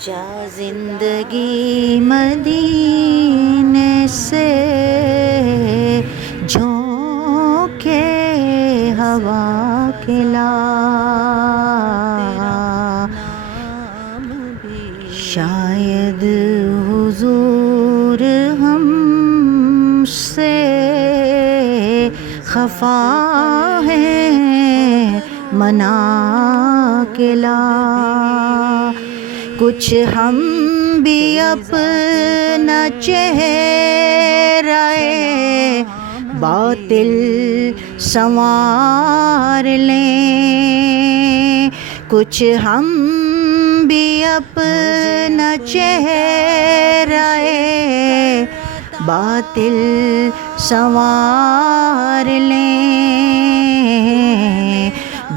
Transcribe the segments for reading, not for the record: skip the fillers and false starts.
جا زندگی مدینے سے جھونکے ہوا کھلا، شاید حضور ہم سے خفا ہے منا کلا، کچھ ہم بھی اپنا چہرہ باطل سنوار لیں، کچھ ہم بھی اپنا چہرہ باطل سنوار لیں،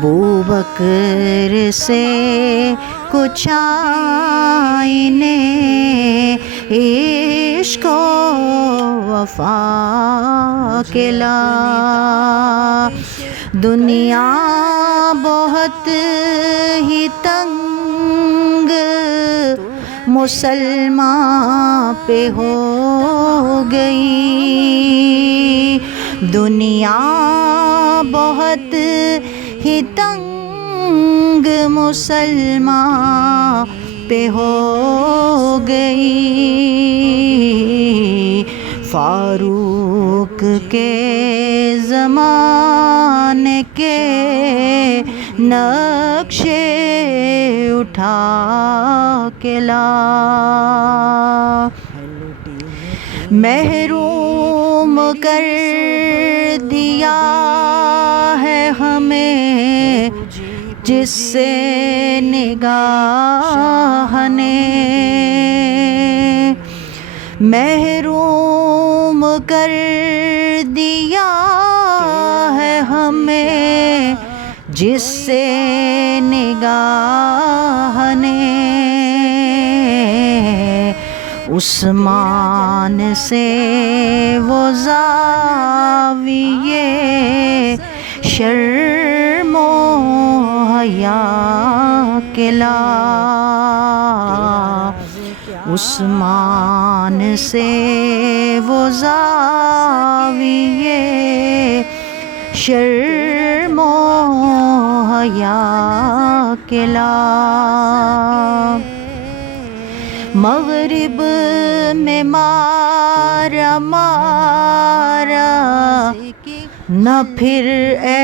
بوبکر سے کچھ آئینے عشق و وفا کے لا، دنیا بہت ہی تنگ مسلمان پہ ہو گئی، دنیا بہت ہی تنگ مسلمان پہ ہو گئی، فاروق کے زمانے کے نقشے اٹھا کے لا، محروم کر دیا ہے ہمیں جس سے نگاہ نے، محروم کر دیا ہے ہمیں جس سے نگاہ نے، عثمان سے وہ زاویے شرم و حیا کے لا، عثمان سے وہ زاویے شرم و حیا کے لا، مغرب میں مارا مارا نہ پھر اے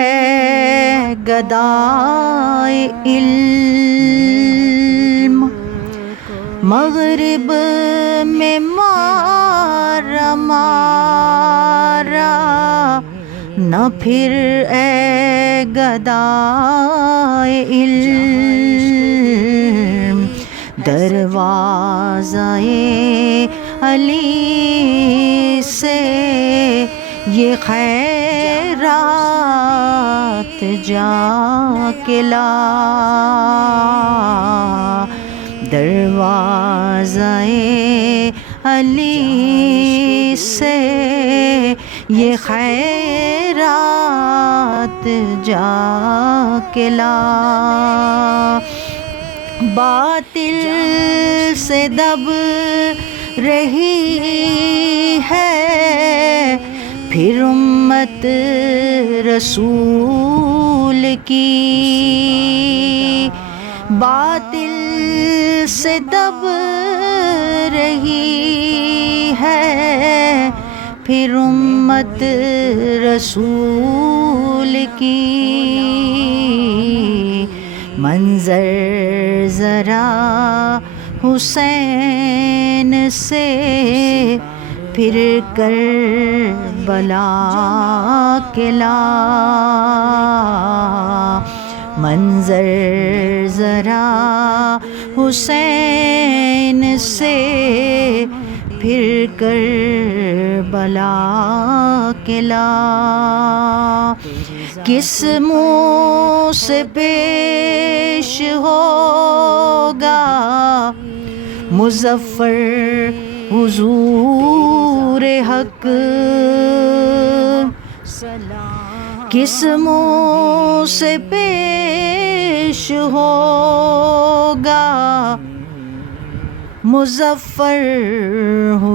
گدائے علم، مغرب میں مارا مارا نہ پھر اے گدائے علم، دروازۂ علی سے یہ خیرات جا کے لا، دروازۂ علی سے یہ خیرات جا کے لا، باطل سے دب رہی ہے پھر امت رسول کی، باطل سے دب رہی ہے پھر امت رسول کی، منظر ذرا حسین سے پھر کربلا کے لا، منظر ذرا حسین سے پھر کربلا کے لا، کس منہ سے پیش ہوگا مظفر حضور حق، کس منہ سے پیش ہوگا مظفر ہو